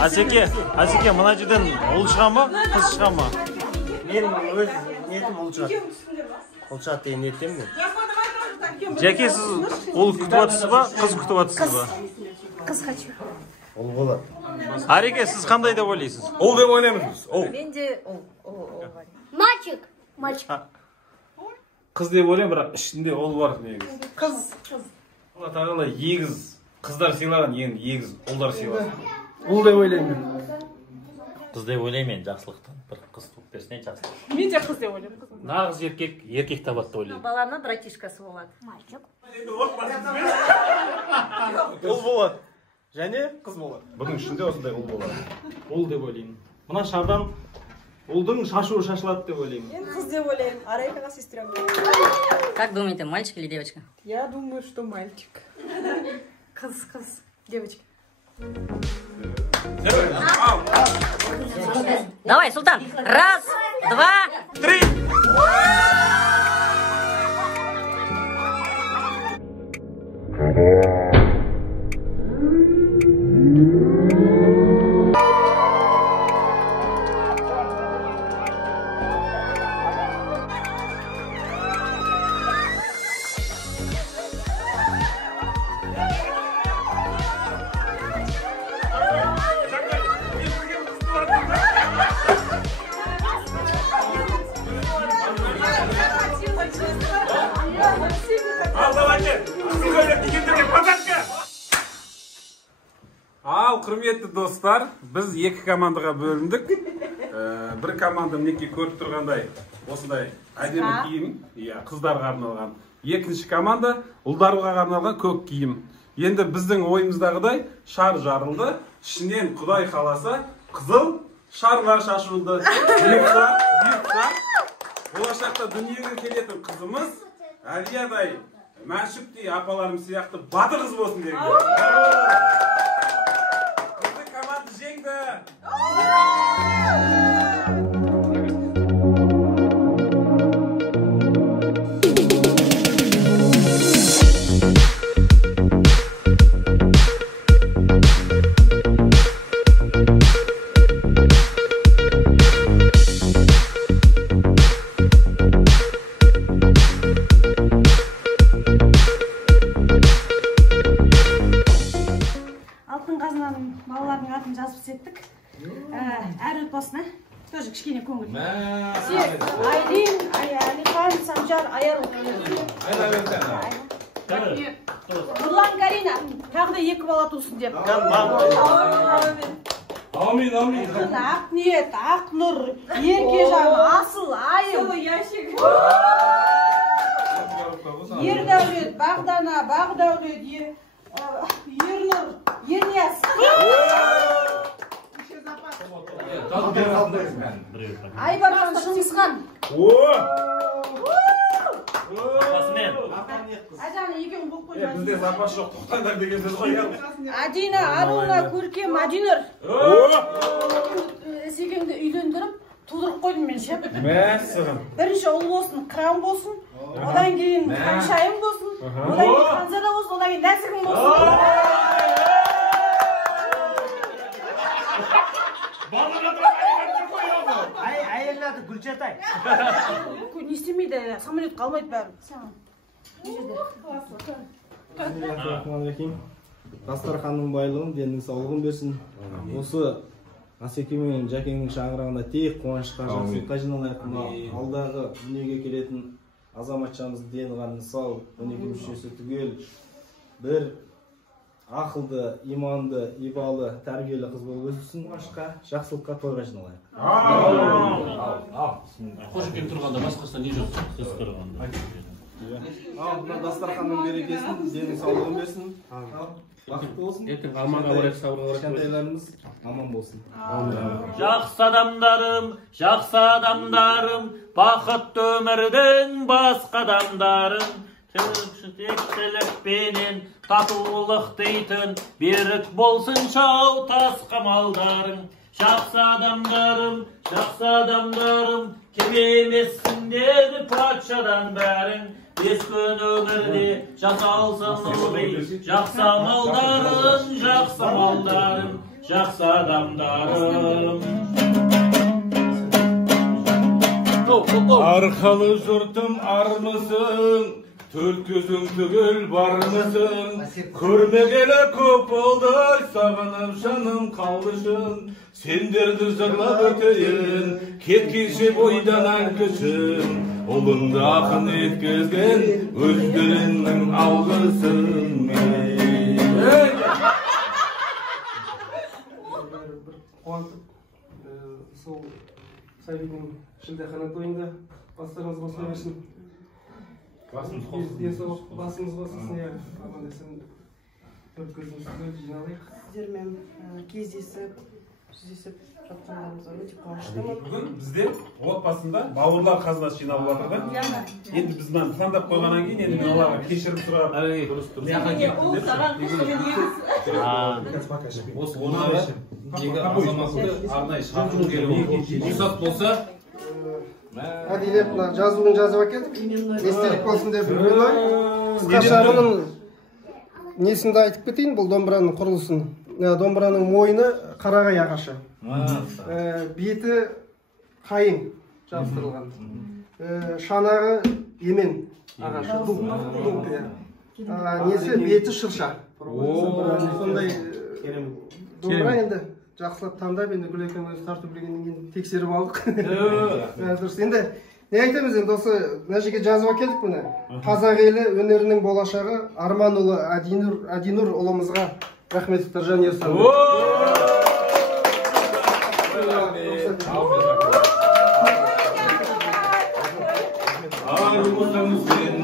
Асеке, мына жерден ұл шыға ма, қыз шыға ма? Менің өз ниетім ұл шығады. Ұл шығады деген ниеттемін мен. Жәке, сіз ұл күтіп атсыз ба, қыз күтіп атсыз ба? Қыз хочу. Ұл болады. Ареке, сіз қандай деп ойлайсыз? Ұл деп ойлаймыз біз. Ұл. Мен де ұл. Мальчик. Қыз деп ойлаймын, бірақ ішінде ұл бар негіз. Қыз. Алла тағала егіз қыздар сыйлаған, ең егіз ұлдар сыйлаған. Ұл деп ойлаймын. Қыз деп ойлаймын, жақсылықтан. Бір қыз туып берсін, жақсылық. Мен де қыз деп ойлаймын. Нағыз еркек табады деп ойлаймын. Баланы братишкасы болады. Мальчик. Ұл болады. Және қыз болады. Бұның ішінде осындай ұл болады. Ұл деп ойлаймын. Мына шардан ұлдың шашуы шашылады деп ойлаймын. Мен қыз деп ойлаймын. Арайкаға сестрем. Как думаете, мальчик или девочка? Я думаю, что мальчик. Қыз. Девочка. Давай, Султан. Раз, два, три. Ал, құрметті достар, біз екі командаға бөліндік. Бір команда мінекей көріп тұрғандай осындай әдемі киім, қыздарға арналған. Екінші команда ұлдарға арналған көк киім. Енді біздің ойымыздағыдай шар жарылды. Ішінен Құдай қаласа қызыл шарлар шашылды. Бұйыртса, болашақта дүниеге келетін қызымыз Әлиядай, Мәшүктей апаларым сияқты батыр қыз болсын деген. Біздің команда жеңді. Балалардың атын жазып сеттік. Әр отбасына тоже кішкене көңіл. Айлин, Алихан, Санжар, Аяр. Нұрлан, Карина. Тағы да екі бала тусын деп. Амин. Ақниет, Ақнұр, Еркежан, Асыл, Айым. Ердәулет, Бағдана, Бағдаулет, Ернұр, Ернияз. Айбархан, Шыңғысхан. Ажаны екеуін болып қоймайды. Бізде запас жоқ, тоқтаңдар деген сөз қойған. Адина, Аруна, Көркем, Адинұр. Секеңді үйлендіріп, тудырып қойдым мен ше. Бірінші ұл болсын, қыран болсын. Одан кейін қаншайым болсын. Одан кейін Ханзада болсын, одан кейін Нәсігім болсын. Әйеллерді Гүлчатай. Не істемейді, самолет қалмайды бәрі. Дастарханның байлығын, деннің саулығын берсін. Осы Асеке мен Жәкеңнің шаңырағында тек қуанышқа, жақсылыққа жиналайық. Алдағы дүниеге келетін азаматшамыз дені қаны сау, 12 мүшесі түгел, бір ақылды, иманды, ибалы, тәрбиелі қыз болып өссін. Қуанышқа, жақсылыққа, тойға жиналайық. Қожекен тұрғанда басқасынан не жоқ? Сіз тұрғанда. Мына дастарханның берекесін, деннің саулығын берсін. Бақытты болсын. Ертең аманға барайық, сабырға барайық. Кішкентайларымыз аман болсын. Жақсы адамдарым, бақытты өмірдің басқа адамдарым. Текшілікпенен татулық дейтін, берік болсын шау тас қамалдарың. Жақсы адамдарым, кем емессіңдер патшадан бәрің. Бес күн өмірде жасалсын ылғи, жақсы малдарың, жақсы адамдарым. Арқалы жұртым армысың, төрт көзің түгел бармысың, көрмегелі көп болды, сағынып жаным қалдышын, сендерді жырлап өтейін, кеткенше бойдан күшін, ұлыңды ақын еткізген өздеріңнің алғысын. Қуантып, сол Сәбидің шілдехана тойында бастарыңыз қосыла берсін. Басымыз қосылсын, иә. Амандасың, төрт көзімізді жиналайық. Сіздермен кездесіп, жүздесіп жатқандарыңызға өте қуаныштымын. Бүгін бізде отбасында бауырлар қазынасы жиналып жатыр да. Енді біз мынаны пландап қойғаннан кейін енді мен оларға кешірім сұрап, Осы ондағы неге азаматты арнайы шақыру керек рұқсат болса, Әдейілеп жазуын жазып әкелдік. Естелік болсын деп қысқаша мұның несінде айтып кетейін, бұл домбыраның құрылысын. Домбыраның мойны қарағай ағашы. Беті қайың жабыстырылған. Шанағы емен ағашы. Несі беті шырша. Сондай домбыра енді жақсылап таңдап, енді Гүлекең өзі тарту білгеннен кейін тексеріп алдық. Дұрыс. Енді не айтамыз енді осы мына жерге жазып әкелдік мұны. Қазақ елі өнерінің болашағы Арманұлы Адинур ұлымызға рахметтіктер және ұстады. Армысың сен,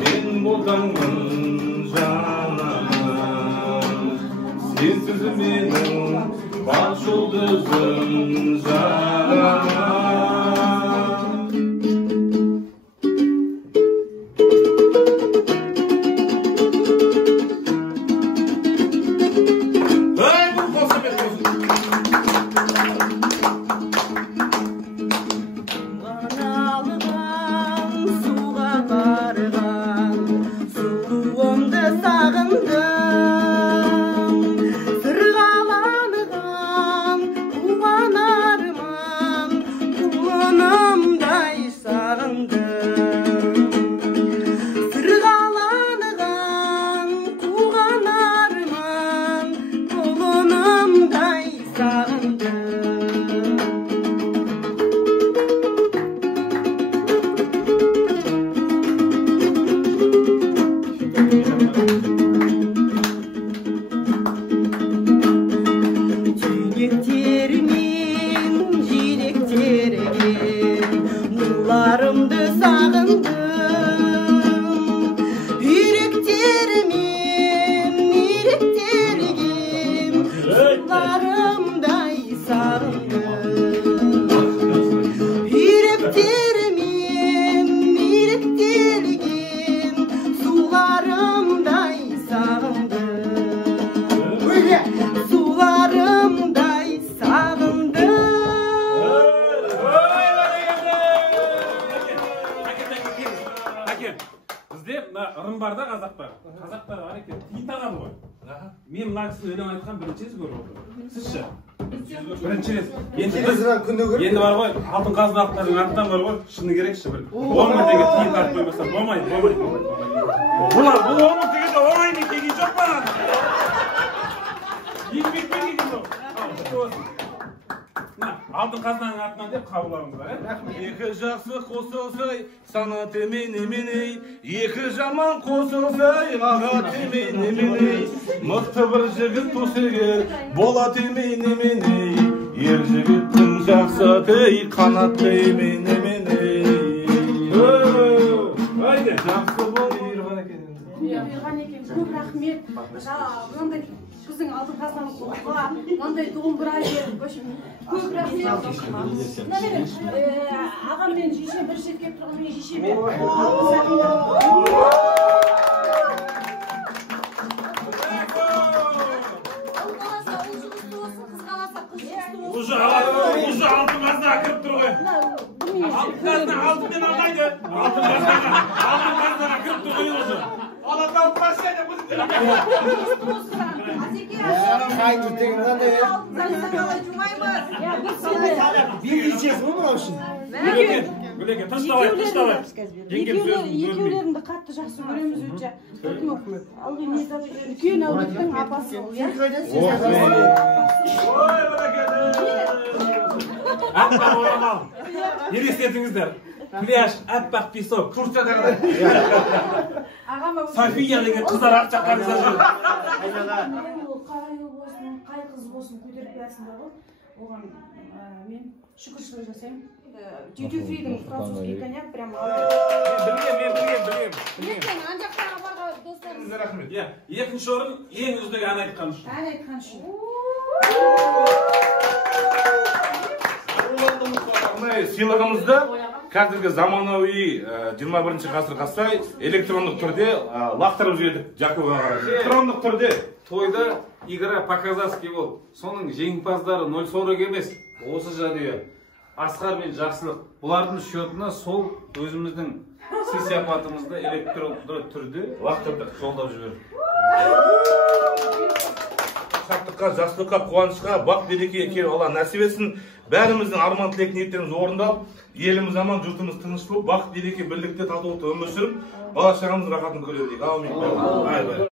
мен болсаңмын жаным, сенсіз менің бақ жұлдызым жаным. Енді бар ғой, алтын қазынақтардың артынан бар ғой, шыны керекші бір 10 мың теңге тиын тартып қоймаса болмайды. Бұл 10 мың теңге оңаймен келген жоқ па? Еңбекпен келген жоқ. Алтын қазынаның артынан деп қабылдауыңыз бар, Екі жақсы қосылсай, сана теменеменей, екі жаман қосылсай, аға теменеменей, мықты бір жігіт төсегер, бола теменеменей, ер жігіттің жақсы тей, қанат теменеменей. Айде, жақсы бол, Ерған екен. Ерған екен, көп рахмет. Мынандай біздің алтын қазынамыз болуға, мынандай домбыра көп рахмет. Ағам мен жешем бір шет келіп тұрған мен жешеме. Уже алтын қазына кіріп тұр ғой. Алтын қазына алтынмен алмайды. Алтын қазына кіріп тұр ғой уже. Мақтанып прощание бұзып Қайын деген қандай билейсіз ғой мынау үшін. Гүлеке, тыныштабай, тыныштабай. Екеулеріңді қатты жақсы көреміз өте. Алғы не үлкен әулеттің апасы ол, иә? Аппақ орамал. Елестетіңіздер. Пляж, аппақ песок. Турцияда София деген қыздар арт жаққа риза жүр. Қай қыз болсын көтеріп қоясыңдар ғой. Оған мен шүкіршілік жасаймын. Duty Free'дің французский коньяк прямо алды. Білгем. Ертең ан жақтағы барға достарымыз. рахмет. Екінші орын ең үздік ән айтқан үшін. Ән айтқан үшін. Сыйлығымызды қазіргі заманауи 21 ғасырға сай электрондық түрде лақтырып жібердік Жакуға қарай. Электрондық түрде Тойда игра по-казахски бол. Соның жеңімпаздары 0-40 емес. Осы жанұя Асқар мен Жақсылық. Бұлардың счетына сол өзіміздің сый-сияпатымызды электронды түрде лақтырдық, жолдап жібердік. Шаттыққа, жақсылыққа, қуанышқа, бақ береке келіп Алла нәсіп етсін. Бәріміздің арман тілек ниеттеріміз орындалып, еліміз аман, жұртымыз тыныш болып, бақ береке, бірлікте татулықта өмір сүріп, бала шағамыздың рахатын көре білейік. Аумин.